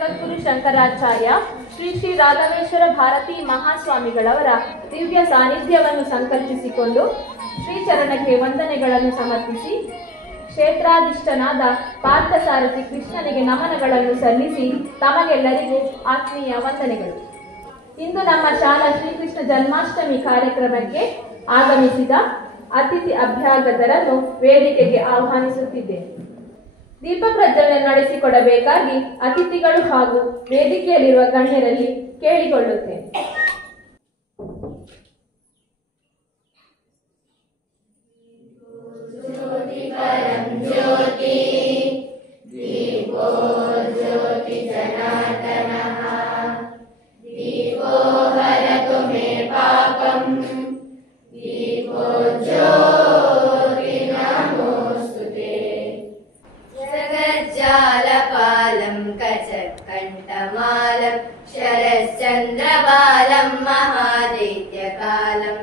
ಜಗದ್ಗುರು ಶಂಕರಾಚಾರ್ಯ ಶ್ರೀ ಶ್ರೀ ರಾಘವೇಶ್ವರ ಭಾರತೀ ಮಹಾಸ್ವಾಮಿಗಳವರ ದಿವ್ಯ ಸಾನ್ನಿಧ್ಯವನ್ನು ಸಂಕಲ್ಪಿಸಿಕೊಂಡು ಶ್ರೀಚರಣಕ್ಕೆ ವಂದನೆಗಳನ್ನು ಸಮರ್ಪಿಸಿ ಕ್ಷೇತ್ರಾಧಿಷ್ಠನಾದ ಪಾರ್ಥಸಾರಥಿ ಕೃಷ್ಣನಿಗೆ ನಮನಗಳನ್ನು ಸಲ್ಲಿಸಿ ತಮಗೆಲ್ಲರಿಗೂ ಆತ್ಮೀಯ ವಂದನೆಗಳು. ಇಂದು ನಮ್ಮ ಶಾಲಾ ಶ್ರೀಕೃಷ್ಣ ಜನ್ಮಾಷ್ಟಮಿ ಕಾರ್ಯಕ್ರಮಕ್ಕೆ ಆಗಮಿಸಿದ ಅತಿಥಿ ಅಭ್ಯಾಗತರನ್ನು ವೇದಿಕೆಗೆ ಆಹ್ವಾನಿಸುತ್ತಿದ್ದೇನೆ. ದೀಪ ಪ್ರಜ್ವಲನೆ ನಡೆಸಿಕೊಡಬೇಕಾಗಿ ಅತಿಥಿಗಳು ಹಾಗೂ ವೇದಿಕೆಯಲ್ಲಿರುವ ಗಣ್ಯರಲ್ಲಿ ಕೇಳಿಕೊಳ್ಳುತ್ತೇನೆ. कंठमालं शरश्चन्द्रबालं महादैत्यकालं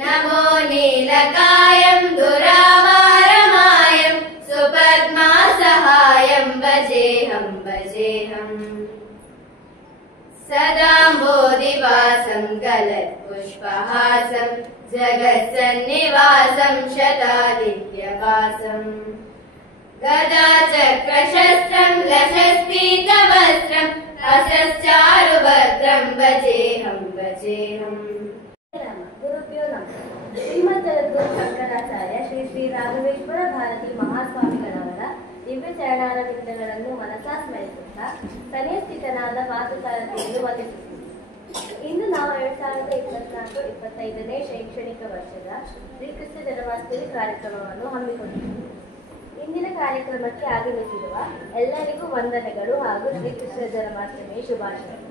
नमो नीलकायं दुरावारमायं सुपद्मासहायं भजेऽहं सदाम्बोधिवासं गलत्पुष्पहासं जगत्सन्निवासं शतादित्यवासम् गदा चक्रशस्त्रं लशस्पीतवस्त्रं हसश्चारुभद्रं भजेऽहं गुरुभ्यो नमः. ಶ್ರೀಮದ್ ಜಗದ್ಗುರು ಶಂಕರಾಚಾರ್ಯ ಶ್ರೀ ಶ್ರೀ ರಾಘವೇಶ್ವರ ಭಾರತೀ ಮಹಾಸ್ವಾಮಿಗಳವರ ದಿವ್ಯ ಚರಣಾರವಿಂದಗಳನ್ನು ಮನಸಾ ಸ್ಮರಿಸುತ್ತಾ ಸನ್ಯಸ್ಥಿತನಾದ ಪಾರ್ಥಸಾರಥಿಯನ್ನು ವಂದಿಸುತ್ತೀವಿ. ಇಂದು ನಾವು 2024-25ನೇ ಶೈಕ್ಷಣಿಕ ವರ್ಷದ ಶ್ರೀಕೃಷ್ಣ ಜನ್ಮಾಷ್ಟಮಿ ಕಾರ್ಯಕ್ರಮವನ್ನು ಹಮ್ಮಿಕೊಂಡಿದ್ದೇವೆ. ಇಂದಿನ ಕಾರ್ಯಕ್ರಮಕ್ಕೆ ಆಗಮಿಸಿರುವ ಎಲ್ಲರಿಗೂ ವಂದನೆಗಳು ಹಾಗೂ ಶ್ರೀಕೃಷ್ಣ ಜನ್ಮಾಷ್ಟಮಿಯ ಶುಭಾಶಯಗಳು.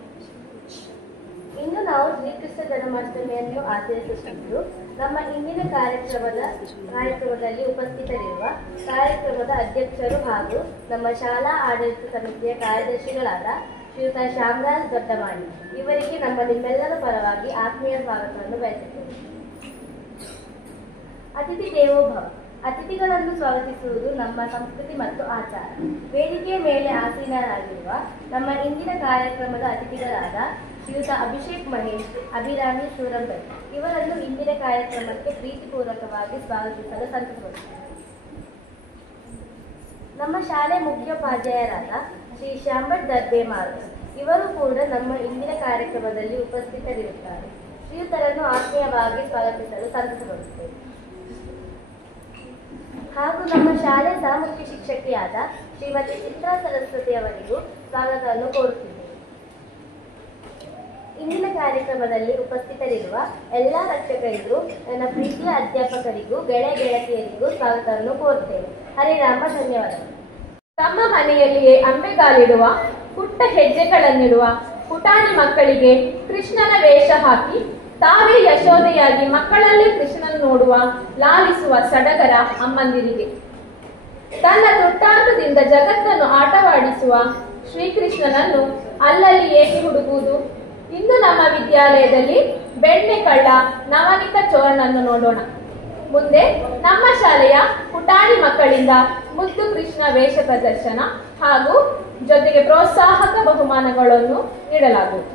ಇಂದು ನಾವು ಶ್ರೀಕೃಷ್ಣ ಜನ್ಮಾಷ್ಟಮಿಯನ್ನು ಆಚರಿಸುತ್ತಿದ್ದು ನಮ್ಮ ಇಂದಿನ ಕಾರ್ಯಕ್ರಮದಲ್ಲಿ ಉಪಸ್ಥಿತರಿರುವ ಕಾರ್ಯಕ್ರಮದ ಅಧ್ಯಕ್ಷರು ಹಾಗೂ ನಮ್ಮ ಶಾಲಾ ಆಡಳಿತ ಸಮಿತಿಯ ಕಾರ್ಯದರ್ಶಿಗಳಾದ ಶ್ರೀಯುತ ಶ್ಯಾಮರಾಜ್ ದೊಡ್ಡಮಾಡಿ ಇವರಿಗೆ ನಿಮ್ಮೆಲ್ಲರ ಪರವಾಗಿ ಆತ್ಮೀಯ ಸ್ವಾಗತವನ್ನು ಬಯಸುತ್ತೇವೆ. ಅತಿಥಿ ದೇವೋಭವ. ಅತಿಥಿಗಳನ್ನು ಸ್ವಾಗತಿಸುವುದು ನಮ್ಮ ಸಂಸ್ಕೃತಿ ಮತ್ತು ಆಚಾರ. ವೇದಿಕೆಯ ಮೇಲೆ ಆಸೀನರಾಗಿರುವ ನಮ್ಮ ಇಂದಿನ ಕಾರ್ಯಕ್ರಮದ ಅತಿಥಿಗಳಾದ ಶ್ರೀಯುತ ಅಭಿಷೇಕ್ ಮಹೇಶ್, ಅಭಿರಾಮಿ ಸೂರಂಬರಿ ಇವರನ್ನು ಇಂದಿನ ಕಾರ್ಯಕ್ರಮಕ್ಕೆ ಪ್ರೀತಿಪೂರ್ವಕವಾಗಿ ಸ್ವಾಗತಿಸಲು ಸಂತಸಪಡುತ್ತೇವೆ. ನಮ್ಮ ಶಾಲೆ ಮುಖ್ಯೋಪಾಧ್ಯಾಯರಾದ ಶ್ರೀ ಶ್ಯಾಂಬಟ್ ದರ್ಬೇಮಾರು ಇವರು ಕೂಡ ನಮ್ಮ ಇಂದಿನ ಕಾರ್ಯಕ್ರಮದಲ್ಲಿ ಉಪಸ್ಥಿತರಿರುತ್ತಾರೆ. ಶ್ರೀಯುತರನ್ನು ಆತ್ಮೀಯವಾಗಿ ಸ್ವಾಗತಿಸಲು ಸಂತಸಪಡುತ್ತೇವೆ. ಹಾಗೂ ನಮ್ಮ ಶಾಲೆ ಸಾಮುಖ್ಯ ಶಿಕ್ಷಕಿಯಾದ ಶ್ರೀಮತಿ ಚಿತ್ರಾ ಸರಸ್ವತಿ ಅವರಿಗೂ ಸ್ವಾಗತವನ್ನು ಕೋರುತ್ತಿದ್ದೇವೆ. ಇಂದಿನ ಕಾರ್ಯಕ್ರಮದಲ್ಲಿ ಉಪಸ್ಥಿತರಿರುವ ಎಲ್ಲ ರಕ್ಷಕರಿಗೂ, ನನ್ನ ಪ್ರೀತಿಯ ಅಧ್ಯಾಪಕರಿಗೂ, ಗೆಳತಿಯರಿಗೂ ಸ್ವಾಗತವನ್ನು ಕೋರುತ್ತೇವೆ. ಹರಿರಾಮ, ಧನ್ಯವಾದಗಳು. ತಮ್ಮ ಮನೆಯಲ್ಲಿಯೇ ಅಂಬೆಗಾಲಿಡುವ, ಪುಟ್ಟ ಹೆಜ್ಜೆಗಳನ್ನಿಡುವ ಪುಟಾಣಿ ಮಕ್ಕಳಿಗೆ ಕೃಷ್ಣನ ವೇಷ ಹಾಕಿ ತಾವೇ ಯಶೋದೆಯಾಗಿ ಮಕ್ಕಳಲ್ಲಿ ಕೃಷ್ಣನ ನೋಡುವ, ಲಾಲಿಸುವ ಸಡಗರ ಅಮ್ಮಂದಿರಿಗೆ, ತನ್ನ ತುಟ್ಟಾಟದಿಂದ ಜಗತ್ತನ್ನು ಆಟವಾಡಿಸುವ ಶ್ರೀಕೃಷ್ಣನನ್ನು ಅಲ್ಲಲ್ಲಿ ಏಕೆ ಹುಡುಕುವುದು? ಇಂದು ನಮ್ಮ ವಿದ್ಯಾಲಯದಲ್ಲಿ ಬೆಣ್ಣೆ ಕಳ್ಳ ನವನಿತ ಚೋರನನ್ನು ನೋಡೋಣ. ಮುಂದೆ ನಮ್ಮ ಶಾಲೆಯ ಪುಟಾಣಿ ಮಕ್ಕಳಿಂದ ಮುದ್ದು ಕೃಷ್ಣ ವೇಷ ಪ್ರದರ್ಶನ ಹಾಗೂ ಜೊತೆಗೆ ಪ್ರೋತ್ಸಾಹಕ ಬಹುಮಾನಗಳನ್ನು ನೀಡಲಾಗುವುದು.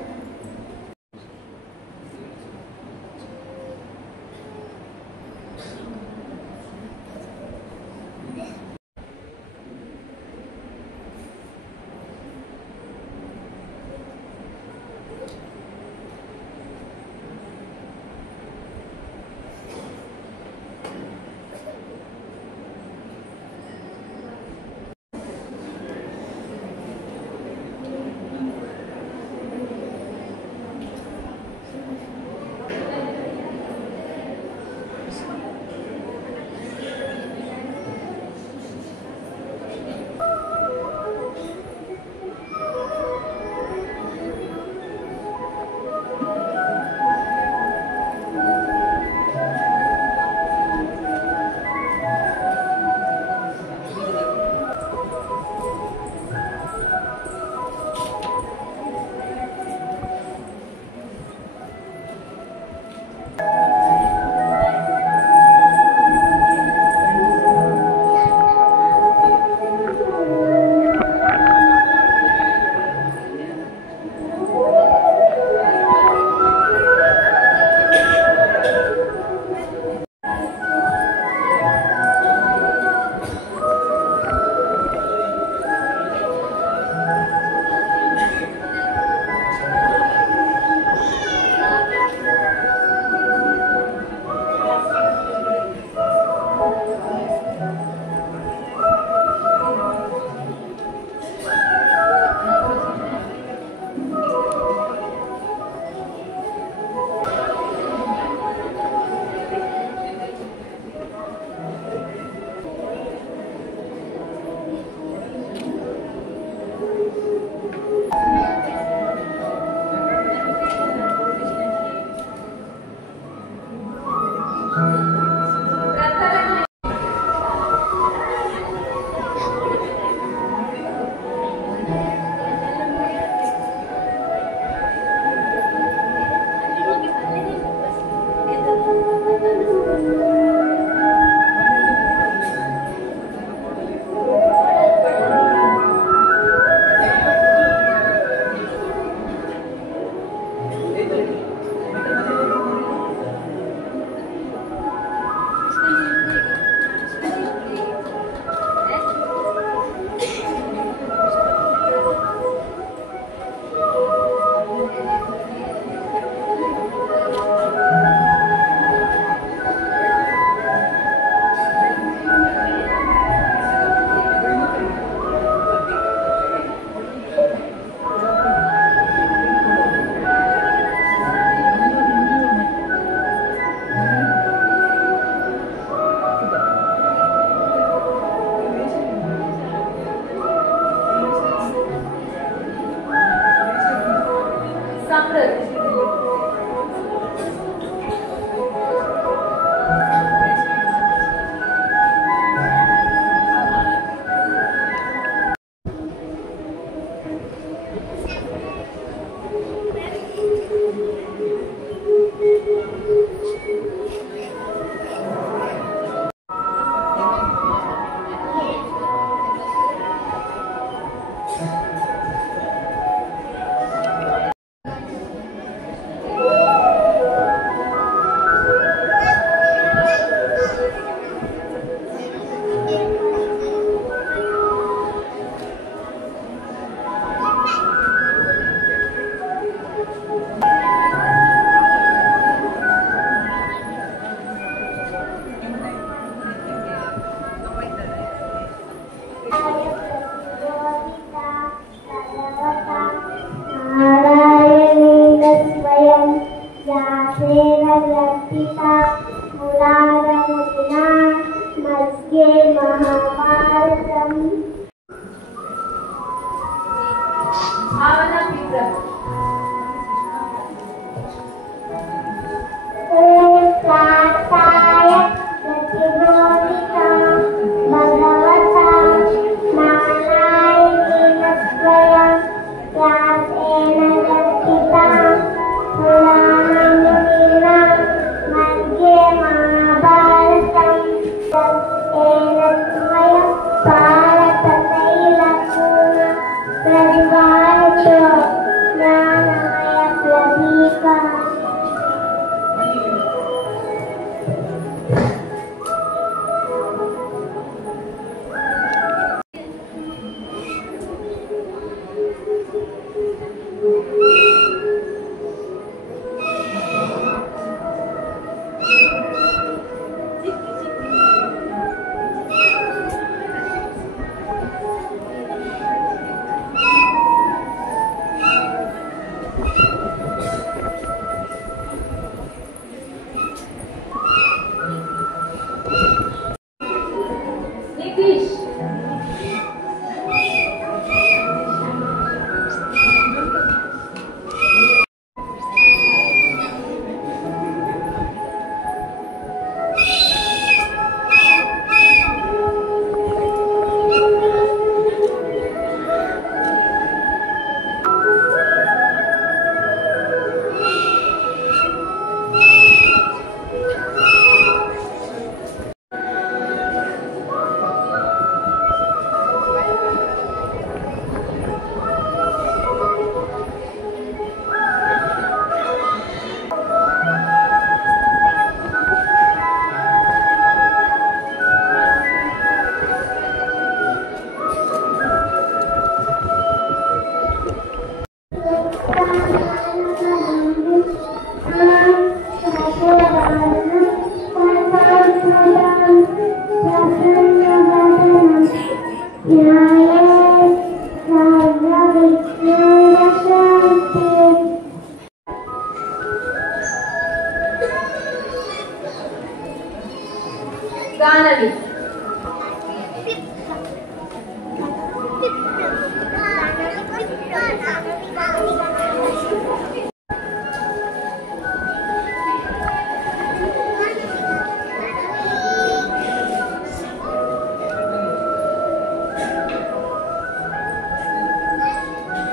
ಗಾನವಿ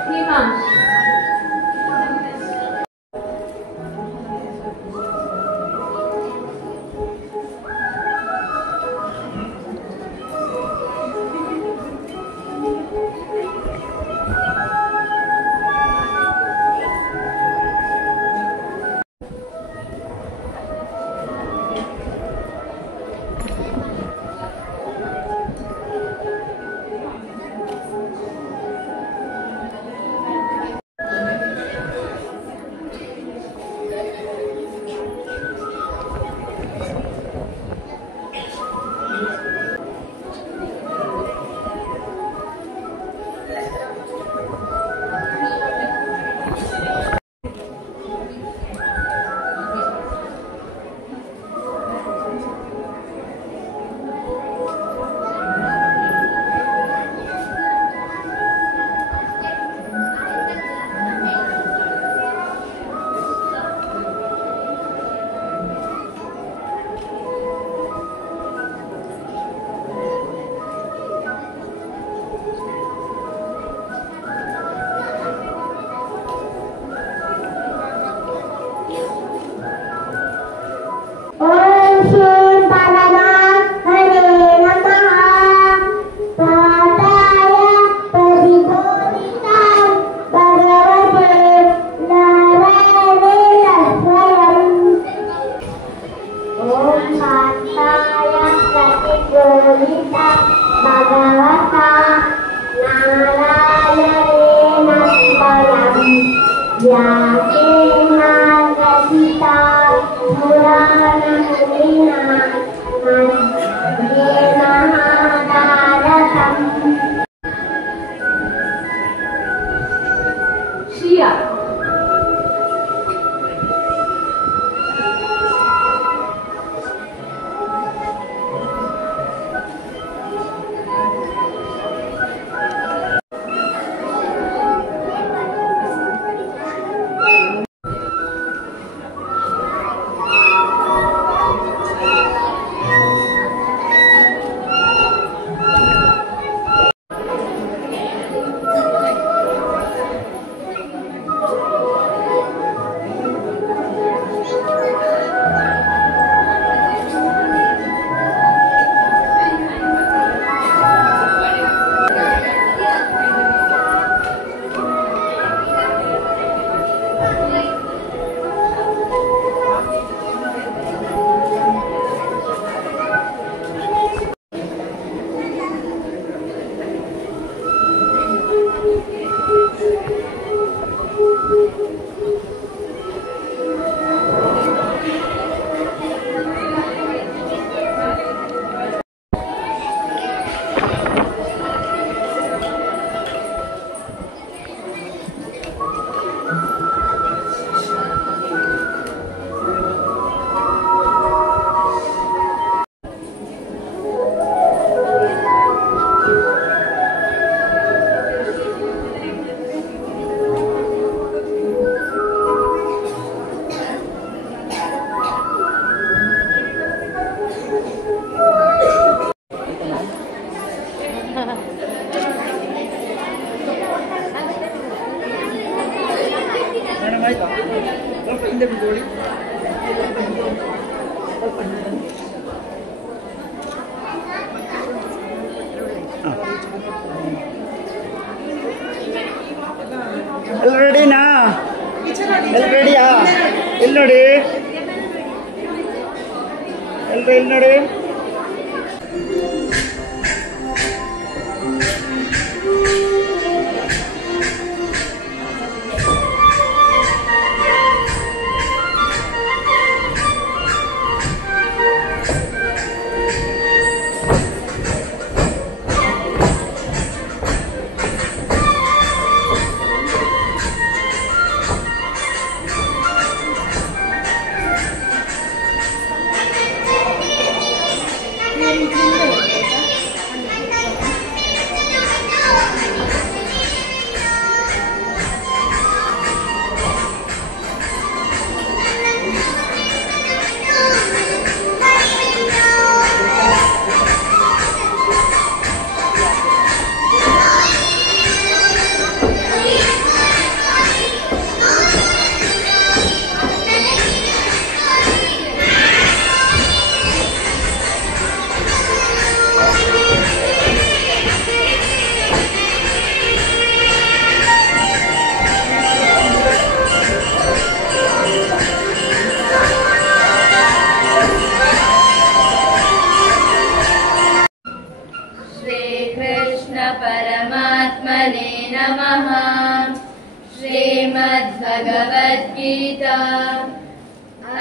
ಹಿಮಾಂಶ್ ಶ್ರಿಯಾ ರೆಡಿನಾ ರೆಡಿಯಾ ಎಲ್ಲಿ ನೋಡಿ ಎಲ್ರು ಇಲ್ಲಿ ನೋಡಿ कृष्ण परमात्मने नमः। श्रीमद्भगवद्गीता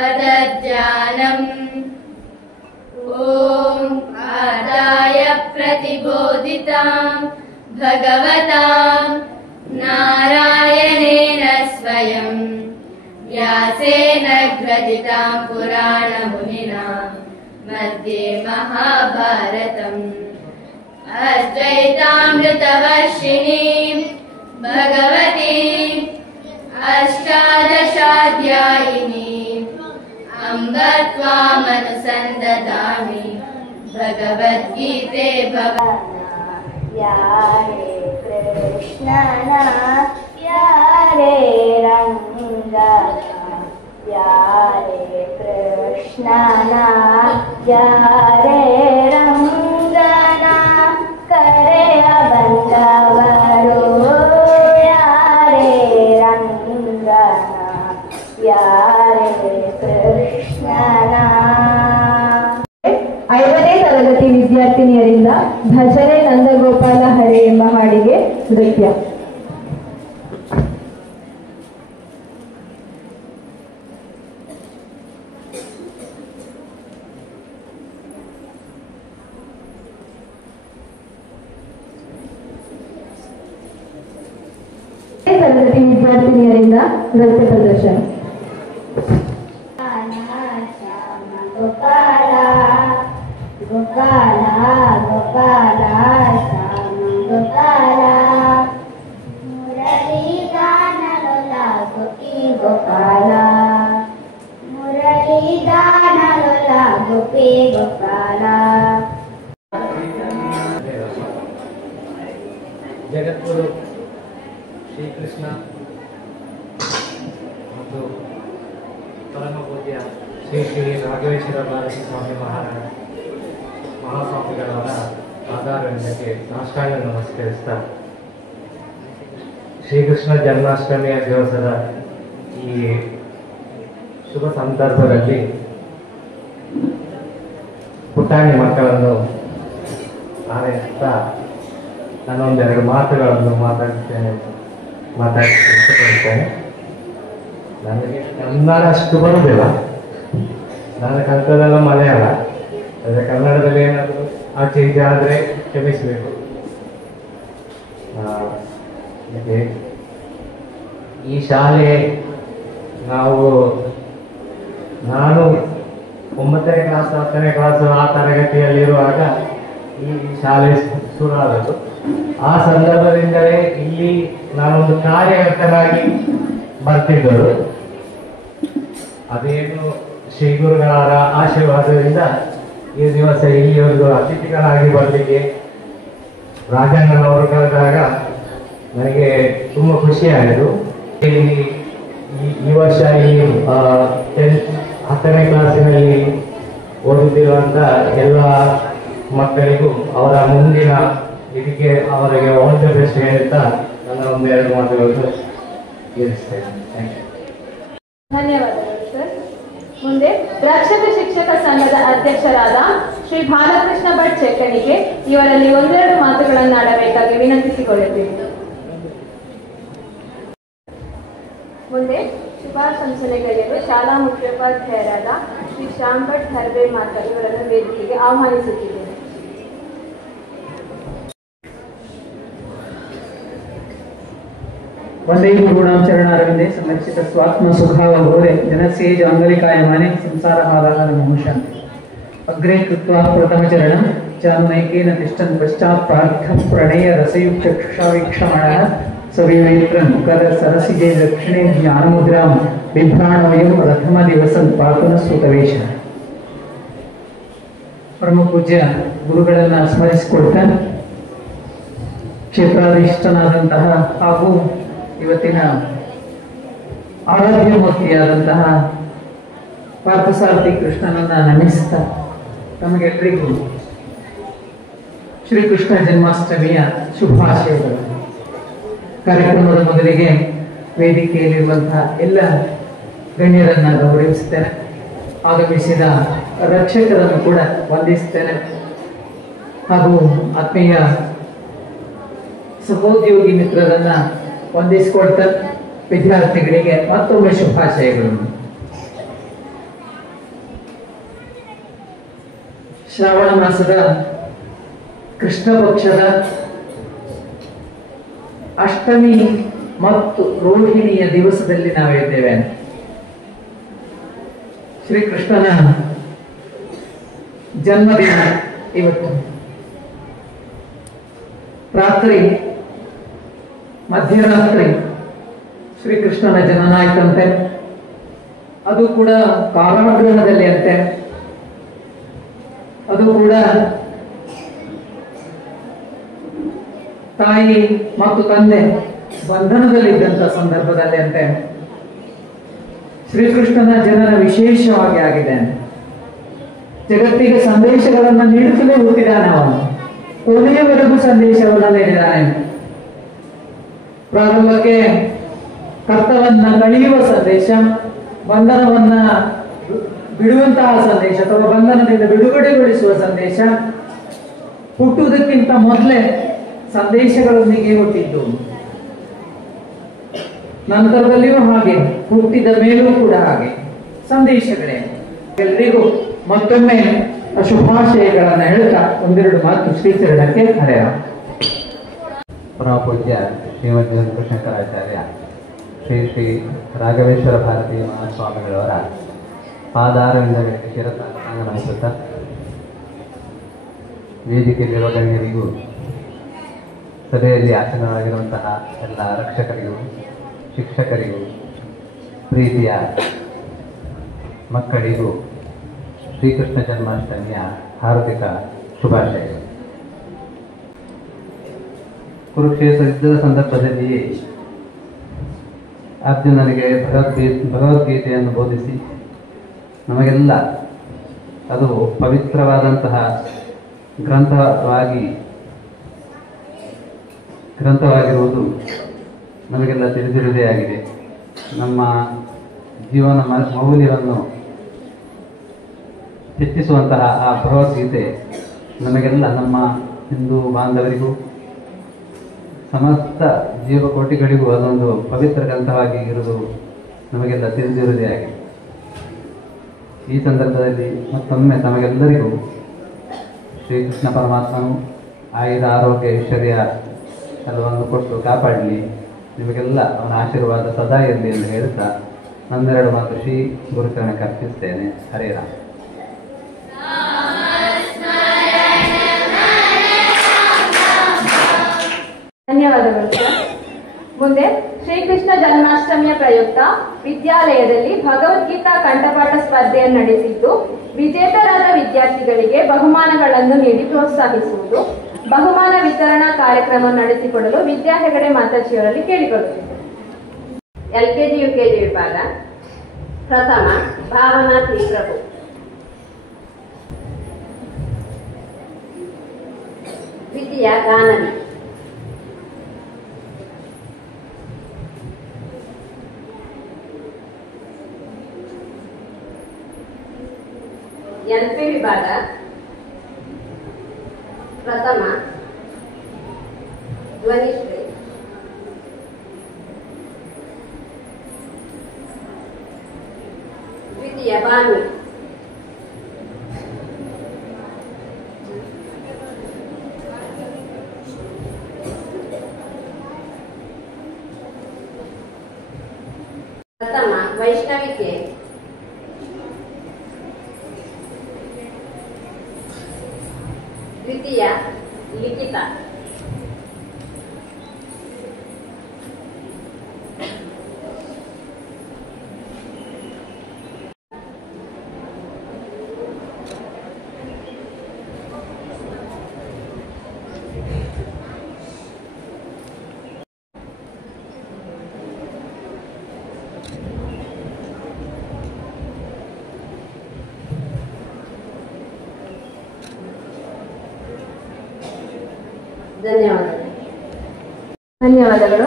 अध्यायम् ॐ आदाय प्रतिबोधितां भगवता नारायणेन स्वयं व्यासेन ग्रथितां पुराणमुनिना मध्ये महाभारतम् अद्वैतामृतवर्षिणीं भगवतीं अष्टादशाध्यायिनीम् अम्ब त्वामनुसन्दधामि भगवद्गीते यारे कृष्णना यारे रङ्गना यारे कृष्णना यारे रङ्गना करेय ಬಂದವರು ಯಾರೇ ರಂಗನ ಯಾರೇ ಕೃಷ್ಣನ. 5ನೇ ತರಗತಿ ವಿದ್ಯಾರ್ಥಿನಿಯರಿಂದ ಭಜನೆ ನಂದಗೋಪಾಲ ಹರೇ ಎಂಬ ಹಾಡಿಗೆ ನೃತ್ಯ. ತರಗತಿ ವಿದ್ಯಾರ್ಥಿನಿಯರಿಂದ ನೃತ್ಯ ಪ್ರದರ್ಶನ. ಗೋಪಾಲ ಗೋಪಾಲ ಗೋಪಾಲ ಶ್ಯಾಮ ಗೋಪಾಲ ಮುರಳಿ ಗಾನಲೋಲ ಗೋಪಿ ಗೋಪಾಲ ಮುರಳಿ ಗಾನಲೋಲ ಗೋಪಿ ಗೋಪಾಲ. ಜಗದ್ಗುರು ಶ್ರೀಕೃಷ್ಣ ಮತ್ತು ಪರಮ ಪೂಜ್ಯ ಶ್ರೀ ಶ್ರೀ ರಾಘವೇಶ್ವರ ಭಾರತಿ ಸ್ವಾಮಿ ಮಹಾಸ್ವಾಮಿಗಳವರ ಆಧಾರಕ್ಕೆ ಸಾಷ್ಟಾಂಗ ನಮಸ್ಕರಿಸ್ತಾ, ಶ್ರೀಕೃಷ್ಣ ಜನ್ಮಾಷ್ಟಮಿಯ ದಿವಸದ ಈ ಶುಭ ಸಂದರ್ಭದಲ್ಲಿ ಪುಟಾಣಿ ಮಕ್ಕಳನ್ನು ಆರೈಸ್ತಾ ನಾನೊಂದೆರಡು ಮಾತುಗಳನ್ನು ಮಾತಾಡಿ ಇಷ್ಟಪಡ್ತೇನೆ. ನನಗೆ ಕನ್ನಡ ಅಷ್ಟು ಬರುವುದಿಲ್ಲ, ನನ್ನ ಕಲ್ತದೆಲ್ಲ ಮಲಯಾಳ, ಆದರೆ ಕನ್ನಡದಲ್ಲಿ ಏನಾದರೂ ಆಚೆ ಈಚೆ ಆದರೆ ಕ್ಷಮಿಸಬೇಕು. ಈ ಶಾಲೆ ನಾನು 9ನೇ ಕ್ಲಾಸ್ 10ನೇ ಕ್ಲಾಸು ಆ ತರಗತಿಯಲ್ಲಿರುವಾಗ ಈ ಶಾಲೆ ಶುರುವಾದದ್ದು. ಆ ಸಂದರ್ಭದಿಂದಲೇ ಇಲ್ಲಿ ನಾನೊಂದು ಕಾರ್ಯಕರ್ತನಾಗಿ ಬರ್ತಿದ್ದರು. ಅದೇನು ಶ್ರೀ ಗುರುಗಳವರ ಆಶೀರ್ವಾದದಿಂದ ಈ ದಿವಸ ಇಲ್ಲಿಯವರೆಗೂ ಅತಿಥಿಗಳಾಗಿ ಬರಲಿಕ್ಕೆ ರಾಜಣ್ಣನವರು ಕರೆದಾಗ ನನಗೆ ತುಂಬ ಖುಷಿಯಾಯಿತು. ಈ ವರ್ಷ ಈ 10ನೇ ಕ್ಲಾಸಿನಲ್ಲಿ ಓದುತ್ತಿರುವಂಥ ಎಲ್ಲ ಮಕ್ಕಳಿಗೂ ಅವರ ಮುಂದಿನ ಇದಕ್ಕೆ ಅವರಿಗೆ ಆಲ್ ದಿ ಬೆಸ್ಟ್ ಹೇಳ್ತಾ ನನ್ನ ಒಂದೆರಡು ಮಾತುಗಳನ್ನು ತಿಳಿಸ್ತೇನೆ. ಧನ್ಯವಾದಗಳು ಸರ್. ಮುಂದೆ ರಕ್ಷಕ ಶಿಕ್ಷಕ ಸಂಘದ ಅಧ್ಯಕ್ಷರಾದ ಶ್ರೀ ಬಾಲಕೃಷ್ಣ ಭಟ್ ಚೆಕ್ಕಣಿಗೆ ಇವರಲ್ಲಿ ಒಂದೆರಡು ಮಾತುಗಳನ್ನು ಆಡಬೇಕಾಗಿ ವಿನಂತಿಸಿಕೊಳ್ಳುತ್ತೇವೆ. ಮುಂದೆ ಶುಭಾಶಂಸನೆಗಳಿಗೂ ಶಾಲಾ ಮುಖ್ಯೋಪಾಧ್ಯಾಯರಾದ ಶ್ರೀ ಶ್ಯಾಮ್ ಭಟ್ ಹರ್ಬೆ ಮಾತರು ಇವರನ್ನು ವೇದಿಕೆಗೆ ಆಹ್ವಾನಿಸುತ್ತಿದ್ದೇನೆ. वंदे गुरूणां चरणारविंदे संरक्षित स्वात्म सुखावबोधे जनसेज अंगलिकायमाने संसारहारः नमोषः. अग्रे कृत्वा प्रथमचरणं चानुनैकेन तिष्ठन् पश्चात् प्रार्थं प्रणय रसयुक्त चक्षुषावीक्षमाणः सविवेत्रं कर सरसिजे दक्षिणे ज्ञानमुद्रां बिभ्राणवयं प्रथमदिवसं पातुनस्तुतवेशः. परम पूज्य ಗುರುಗಳನ್ನು ಸ್ಮರಿಸಿಕೊಳ್ತಾ ಕ್ಷೇತ್ರಾಧೀಷ್ಟನಾದಂತಹ ಹಾಗೂ ಇವತ್ತಿನ ಆರಾಧ್ಯ ಮೂರ್ತಿಯಾದಂತಹ ಪಾರ್ಥಸಾರಥಿ ಕೃಷ್ಣನನ್ನ ನಮಿಸುತ್ತಾ ತಮಗೆಲ್ಲರಿಗೂ ಶ್ರೀಕೃಷ್ಣ ಜನ್ಮಾಷ್ಟಮಿಯ ಶುಭಾಶಯಗಳು. ಕಾರ್ಯಕ್ರಮದ ಮೊದಲಿಗೆ ವೇದಿಕೆಯಲ್ಲಿರುವಂತಹ ಎಲ್ಲ ಗಣ್ಯರನ್ನ ಗೌರವಿಸುತ್ತೇನೆ. ಆಗಮಿಸಿದ ರಕ್ಷಕರನ್ನು ಕೂಡ ವಂದಿಸುತ್ತೇನೆ. ಹಾಗೂ ಆತ್ಮೀಯ ಸಹೋದ್ಯೋಗಿ ಮಿತ್ರರನ್ನ ವಂದಿಸಿಕೊಳ್ತಾ ವಿದ್ಯಾರ್ಥಿಗಳಿಗೆ ಮತ್ತೊಮ್ಮೆ ಶುಭಾಶಯಗಳನ್ನು. ಶ್ರಾವಣ ಮಾಸದ ಕೃಷ್ಣ ಪಕ್ಷದ ಅಷ್ಟಮಿ ಮತ್ತು ರೋಹಿಣಿಯ ದಿವಸದಲ್ಲಿ ನಾವಿದ್ದೇವೆ. ಶ್ರೀಕೃಷ್ಣನ ಜನ್ಮದಿನ ಇವತ್ತು. ರಾತ್ರಿ ಮಧ್ಯರಾತ್ರಿ ಶ್ರೀಕೃಷ್ಣನ ಜನನ ಆಯ್ತಂತೆ. ಅದು ಕೂಡ ಕಾರಾಗೃಹದಲ್ಲಿ ಅಂತೆ. ಅದು ಕೂಡ ತಾಯಿ ಮತ್ತು ತಂದೆ ಬಂಧನದಲ್ಲಿದ್ದಂಥ ಸಂದರ್ಭದಲ್ಲಿ ಅಂತೆ. ಶ್ರೀಕೃಷ್ಣನ ಜನನ ವಿಶೇಷವಾಗಿ ಆಗಿದೆ. ಜಗತ್ತಿಗೆ ಸಂದೇಶಗಳನ್ನು ನೀಡುತ್ತಲೇ ಹುಟ್ಟಿದಾನೆ. ಅವನು ಕೊನೆಯವರೆಗೂ ಸಂದೇಶವನ್ನು ನೀಡಿದ್ದಾನೆ. ಪ್ರಾರಂಭಕ್ಕೆ ಕರ್ತವನ್ನ ಕಳೆಯುವ ಸಂದೇಶ, ಬಂಧನವನ್ನ ಬಿಡುವಂತಹ ಸಂದೇಶ ಅಥವಾ ಬಂಧನದಿಂದ ಬಿಡುಗಡೆಗೊಳಿಸುವ ಸಂದೇಶ. ಹುಟ್ಟುವುದಕ್ಕಿಂತ ಮೊದಲೇ ಸಂದೇಶಗಳೊಂದಿಗೆ ಹುಟ್ಟಿದ್ದು. ನಂತರದಲ್ಲಿಯೂ ಹಾಗೆ, ಹುಟ್ಟಿದ ಮೇಲೂ ಕೂಡ ಹಾಗೆ ಸಂದೇಶಗಳೇ. ಎಲ್ಲರಿಗೂ ಮತ್ತೊಮ್ಮೆ ಶುಭಾಶಯಗಳನ್ನು ಹೇಳ್ತಾ ಒಂದೆರಡು ಮಾತು ಶ್ರೀಚರಣಕ್ಕೆ ಹರೆಯ. ಪರಮ ಪೂಜ್ಯ ಶ್ರೀಮದ್ ಶಂಕರಾಚಾರ್ಯ ಶ್ರೀ ಶ್ರೀ ರಾಘವೇಶ್ವರ ಭಾರತೀಯ ಮಹಾಸ್ವಾಮಿಗಳವರ ಪಾದಾರವಿಂದಗಳಿಗೆ ಶಿರಸಾಷ್ಟಾಂಗ ನಮಿಸುತ್ತಾ, ವೇದಿಕೆಯಲ್ಲಿರುವ ಗಣ್ಯರಿಗೂ ಸಭೆಯಲ್ಲಿ ಆಸೀನರಾಗಿರುವಂತಹ ಎಲ್ಲ ರಕ್ಷಕರಿಗೂ ಶಿಕ್ಷಕರಿಗೂ ಪ್ರೀತಿಯ ಮಕ್ಕಳಿಗೂ ಶ್ರೀಕೃಷ್ಣ ಜನ್ಮಾಷ್ಟಮಿಯ ಹಾರ್ದಿಕ ಶುಭಾಶಯಗಳು. ಕುರುಕ್ಷೇತ್ರ ಯುದ್ಧದ ಸಂದರ್ಭದಲ್ಲಿ ಅರ್ಜುನನಿಗೆ ಭಗವದ್ಗೀತೆಯನ್ನು ಬೋಧಿಸಿ ನಮಗೆಲ್ಲ ಅದು ಪವಿತ್ರವಾದಂತಹ ಗ್ರಂಥವಾಗಿರುವುದು ನಮಗೆಲ್ಲ ತಿಳಿದಿರುವುದೇ ಆಗಿದೆ. ನಮ್ಮ ಜೀವನ ಮೌಲ್ಯವನ್ನು ಹೆಚ್ಚಿಸುವಂತಹ ಆ ಭಗವದ್ಗೀತೆ ನಮಗೆಲ್ಲ, ನಮ್ಮ ಹಿಂದೂ ಬಾಂಧವರಿಗೂ ಸಮಸ್ತ ಜೀವಕೋಟಿಗಳಿಗೂ ಅದೊಂದು ಪವಿತ್ರ ಗ್ರಂಥವಾಗಿ ಇರುವುದು ನಮಗೆಲ್ಲ ತಿಳಿದಿರುವುದೇ ಆಗಿದೆ. ಈ ಸಂದರ್ಭದಲ್ಲಿ ಮತ್ತೊಮ್ಮೆ ತಮಗೆಲ್ಲರಿಗೂ ಶ್ರೀಕೃಷ್ಣ ಪರಮಾತ್ಮನು ಆಯುಧ ಆರೋಗ್ಯ ಐಶ್ವರ್ಯ ಎಲ್ಲವನ್ನು ಕೊಟ್ಟು ಕಾಪಾಡಲಿ, ನಿಮಗೆಲ್ಲ ಅವನ ಆಶೀರ್ವಾದ ಸದಾ ಇರಲಿ ಎಂದು ಹೇಳುತ್ತಾ ನನ್ನೆರಡು ಮಾತು ಶ್ರೀ ಗುರುಚರಣಕ್ಕೆ ಅರ್ಪಿಸ್ತೇನೆ. ಹರೇ ರಾಮ. ಧನ್ಯವಾದಗಳು ಸರ್. ಮುಂದೆ ಶ್ರೀಕೃಷ್ಣ ಜನ್ಮಾಷ್ಟಮಿಯ ಪ್ರಯುಕ್ತ ವಿದ್ಯಾಲಯದಲ್ಲಿ ಭಗವದ್ಗೀತಾ ಕಂಠಪಾಠ ಸ್ಪರ್ಧೆಯನ್ನು ನಡೆಸಿದ್ದು ವಿಜೇತರಾದ ವಿದ್ಯಾರ್ಥಿಗಳಿಗೆ ಬಹುಮಾನಗಳನ್ನು ನೀಡಿ ಪ್ರೋತ್ಸಾಹಿಸುವುದು. ಬಹುಮಾನ ವಿತರಣಾ ಕಾರ್ಯಕ್ರಮ ನಡೆಸಿಕೊಡಲು ವಿದ್ಯಾ ಹೆಗಡೆ ಮಾತಾಜಿಯವರಲ್ಲಿ ಕೇಳಿಕೊಳ್ಳುತ್ತಿದೆ. LKG UKG ವಿಭಾಗ. ಪ್ರಥಮ ಭಾವನಾ ಶ್ರೀಪ್ರಭು. ದ್ವಿತೀಯ ಗಾನವಿ. LP ವಿಭಾಗ. ಪ್ರಥಮ ಧ್ವನಿಶ್ರೀ. ದ್ವಿತೀಯ ಭಾನು. ಪ್ರಥಮ ವೈಷ್ಣವಿಕೆ. ದ್ವಿತೀಯ ಲಿಖಿತ. ಧನ್ಯವಾದಗಳು.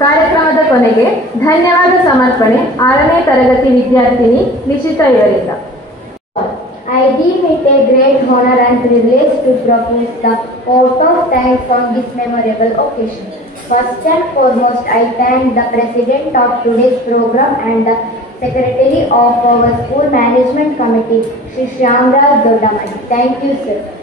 ಕಾರ್ಯಕ್ರಮದ ಕೊನೆಗೆ ಧನ್ಯವಾದ ಸಮರ್ಪಣೆ 6ನೇ ತರಗತಿ ವಿದ್ಯಾರ್ಥಿನಿ ನಿಶಿತಾ ಇವರಿಂದ. I deem it a great honor and privilege to profess the vote of thanks on this memorable occasion. First and foremost, I thank the President of today's program and the Secretary of our School Management Committee, Shri Shyamraj Dodamani. Thank you, sir.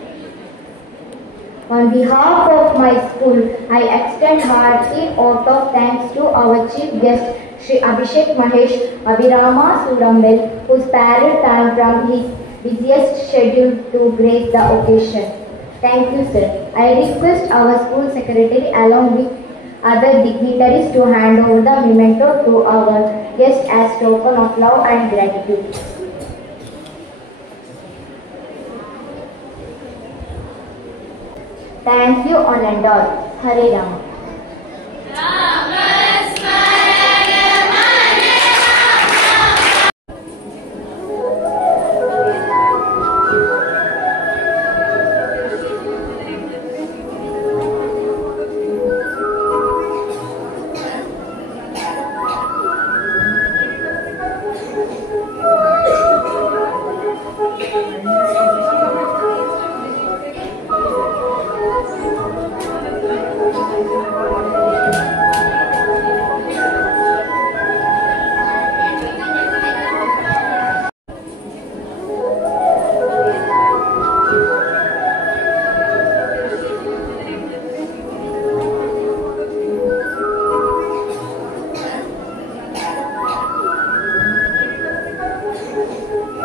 On behalf of my school, I extend hearty vote of thanks to our chief guest, Shri Abhishek Mahesh Abhirama Surambel, who spared time from his busiest schedule to grace the occasion. Thank you, sir. I request our school secretary along with other dignitaries to hand over the memento to our guest as token of love and gratitude. Thank you, on and all. Hare Rama.